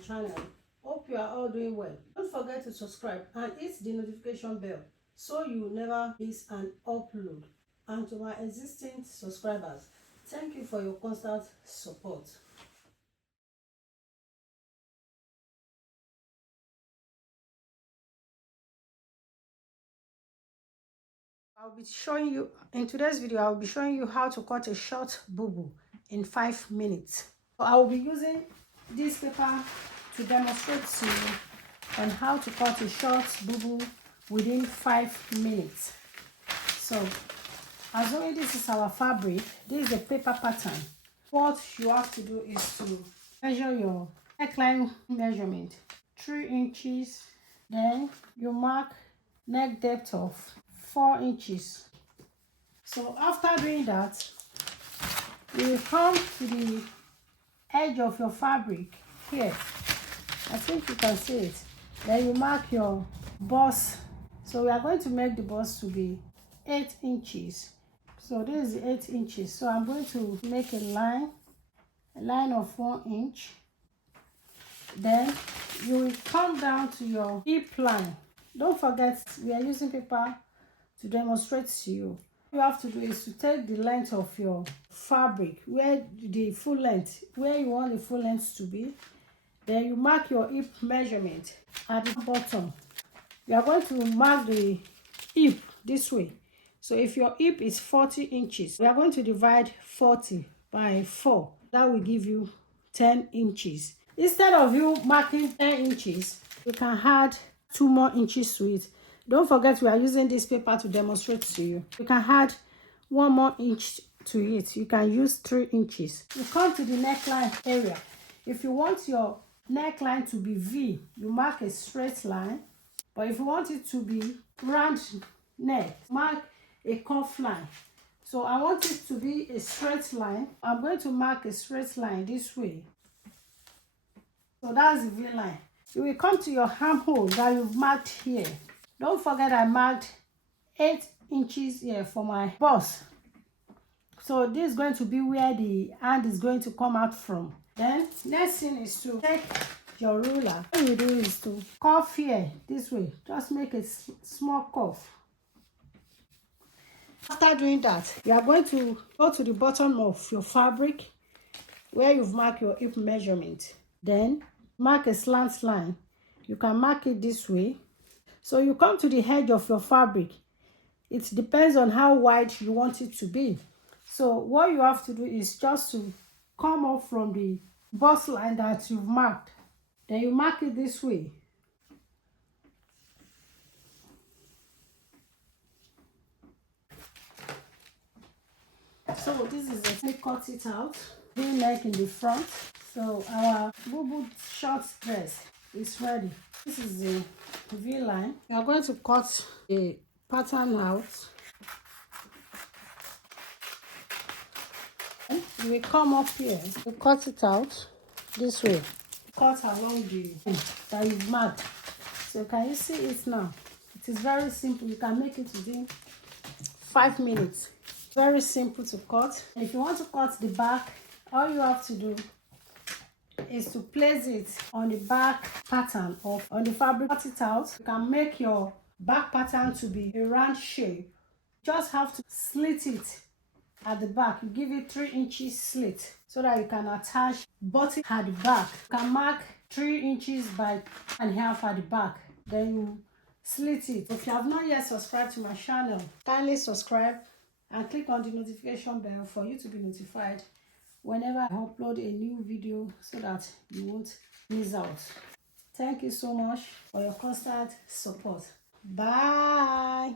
channel. Hope you are all doing well. Don't forget to subscribe and hit the notification bell so you will never miss an upload. And to my existing subscribers, thank you for your constant support. I'll be showing you in today's video. I'll be showing you how to cut a short bubu in 5 minutes. So I will be using this paper to demonstrate to you on how to cut a short bubu within 5 minutes. So assuming this is our fabric, this is a paper pattern. What you have to do is to measure your neckline measurement, 3 inches. Then you mark neck depth of 4 inches. So after doing that, you will come to the edge of your fabric here. I think you can see it. Then you mark your bust. So we are going to make the bust to be 8 inches. So this is 8 inches. So I'm going to make a line of 1 inch. Then you will come down to your hip line. Don't forget, we are using paper to demonstrate to you. What you have to do is to take the length of your fabric, where the full length, where you want the full length to be. Then you mark your hip measurement at the bottom. You are going to mark the hip this way. So if your hip is 40 inches, we are going to divide 40 by 4. That will give you 10 inches. Instead of you marking 10 inches, you can add 2 more inches to it. Don't forget, we are using this paper to demonstrate to you. You can add 1 more inch to it. You can use 3 inches. You come to the neckline area. If you want your neckline to be V, you mark a straight line. But if you want it to be round neck, mark a curved line. So I want it to be a straight line. I'm going to mark a straight line this way. So that's the V line. You will come to your armhole that you've marked here. Don't forget I marked 8 inches here for my bust. So this is going to be where the hand is going to come out from. Then next thing is to take your ruler. What you do is to curve here this way. Just make a small curve. After doing that, you are going to go to the bottom of your fabric where you've marked your hip measurement. Then mark a slant line. You can mark it this way. So you come to the edge of your fabric. It depends on how wide you want it to be. So what you have to do is just to come up from the bust line that you've marked. Then you mark it this way. So this is it. We cut it out. V-neck in the front. So our Bubu short dress is ready. This is the V-line. We are going to cut the pattern out. You will come up here. You cut it out this way. Cut along the that you've marked. So can you see it now? It is very simple. You can make it within 5 minutes. Very simple to cut. If you want to cut the back, all you have to do is to place it on the back pattern or on the fabric. Cut it out. You can make your back pattern to be a round shape. You just have to slit it at the back. You give it 3 inches slit so that you can attach button at the back. You can mark 3 inches by 1.5 at the back. Then you slit it. If you have not yet subscribed to my channel, kindly subscribe and click on the notification bell for you to be notified whenever I upload a new video so that you won't miss out. Thank you so much for your constant support. Bye.